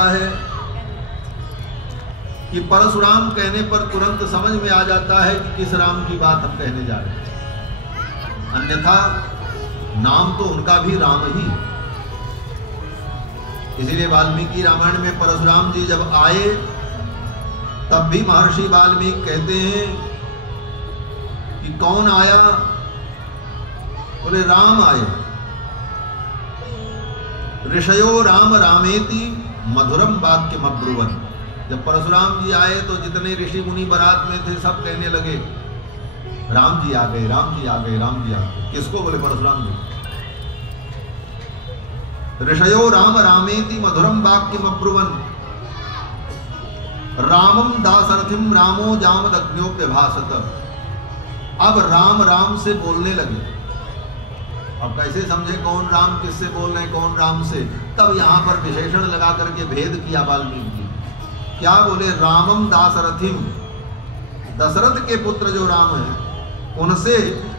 है कि परशुराम कहने पर तुरंत समझ में आ जाता है कि किस राम की बात हम कहने जा रहे हैं, अन्यथा नाम तो उनका भी राम ही है। इसीलिए वाल्मीकि रामायण में परशुराम जी जब आए तब भी महर्षि वाल्मीकि कहते हैं कि कौन आया? बोले राम आए। ऋषयो राम रामेति मधुरम वाक्यम अब्रुवन। जब परशुराम जी आए तो जितने ऋषि मुनि बारात में थे सब कहने लगे राम जी आ गए, राम जी आ गए, राम जी आ गए। किसको? बोले परशुराम जी। ऋषयो राम रामेति मधुरम वाक्यम अब्रुवन रामम दासरथिम रामो जामदग्न्योप्यभासत। अब राम राम से बोलने लगे। अब कैसे समझे कौन राम किससे बोल रहे हैं, कौन राम से? तब यहां पर विशेषण लगा करके भेद किया वाल्मीकि जी। क्या बोले? रामम दासरथिम, दशरथ के पुत्र जो राम है उनसे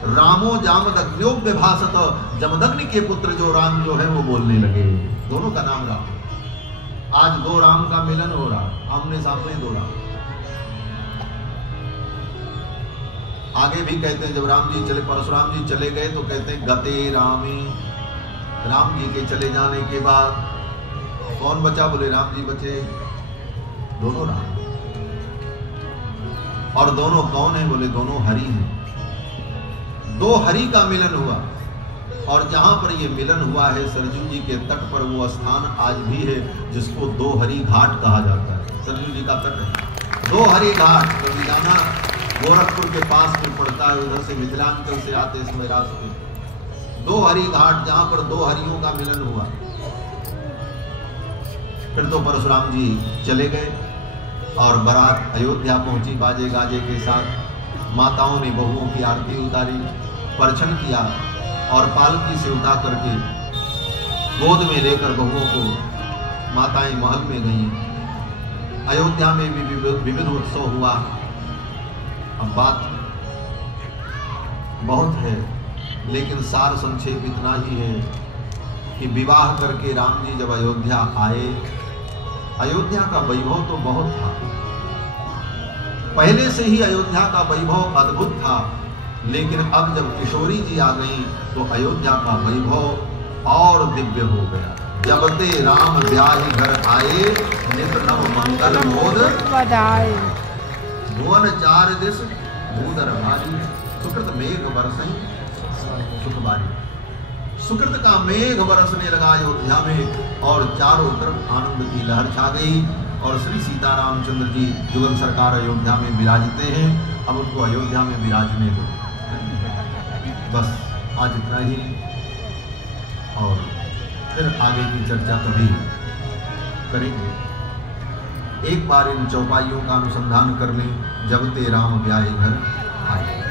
रामो जामदग्न्योप्यभासत, जमदग्नि के पुत्र जो राम जो है वो बोलने लगे। दोनों का नाम राम। आज दो राम का मिलन हो रहा, आमने सामने दो राम। आगे भी कहते हैं जब राम जी चले, परशुराम जी चले गए तो कहते हैं गते रामे। राम जी के चले जाने के बाद कौन बचा? बोले राम जी बचे। दोनों राम। और दोनों कौन है? बोले दोनों हरि हैं। दो हरि का मिलन हुआ। और जहां पर ये मिलन हुआ है सरजू जी के तट पर, वो स्थान आज भी है जिसको दो हरि घाट कहा जाता है। सरजू जी का तट है दो हरि घाट। कभी जाना गोरखपुर के पास में पड़ता है, उधर से मिथिलांचल से आते समय रास्ते दो हरि घाट, जहां पर दो हरियों का मिलन हुआ। फिर तो परशुराम जी चले गए और बारात अयोध्या पहुंची बाजे गाजे के साथ। माताओं ने बहुओं की आरती उतारी, परछन किया और पालकी से उतार करके गोद में लेकर बहुओं को माताएं महल में गईं। अयोध्या में भी विविध उत्सव हुआ। अब बात बहुत है लेकिन सार संक्षेप इतना ही है कि विवाह करके राम जी जब अयोध्या आए, अयोध्या का वैभव तो बहुत था, पहले से ही अयोध्या का वैभव अद्भुत था। लेकिन अब जब किशोरी जी आ गई तो अयोध्या का वैभव और दिव्य हो गया। जब ते राम ब्याही घर आए, नित नव मंगल मोद बधाई। भुवन चार दिस भूधर भारी, सुकृत मेघ बरसई सुखबारी। सुकृत का मेघ बरसने लगा अयोध्या में और चारों तरफ आनंद की लहर छा गई। और श्री सीतारामचंद्र जी जुगल सरकार अयोध्या में विराजते हैं। अब उनको अयोध्या में विराजने दो। बस आज इतना ही, और फिर आगे की चर्चा कभी करेंगे। एक बार इन चौपाइयों का अनुसंधान कर लें। जब ते राम ब्याही घर आए।